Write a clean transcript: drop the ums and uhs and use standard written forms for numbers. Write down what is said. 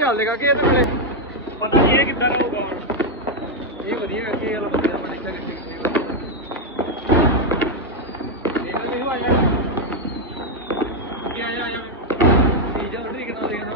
ਚੱਲ ਦੇਗਾ ਕਿ ਇਹਦੇ ਵੇਲੇ ਪਤਾ ਨਹੀਂ ਇਹ ਕਿੱਦਾਂ ਦਾ ਹੋਊਗਾ ਇਹ ਵਧੀਆ ਕਰਕੇ ਗੱਲ ਵਧੀਆ ਬਣ ਇੱਥੇ ਕਿੱਥੇ ਦੇਖ ਲੈ ਆ ਜਾ ਕੀ ਆ ਜਾ ਆ ਜਾ ਪੀਜਾ ਰੋਟੀ ਕਿਦਾਂ ਦੇਖਦਾ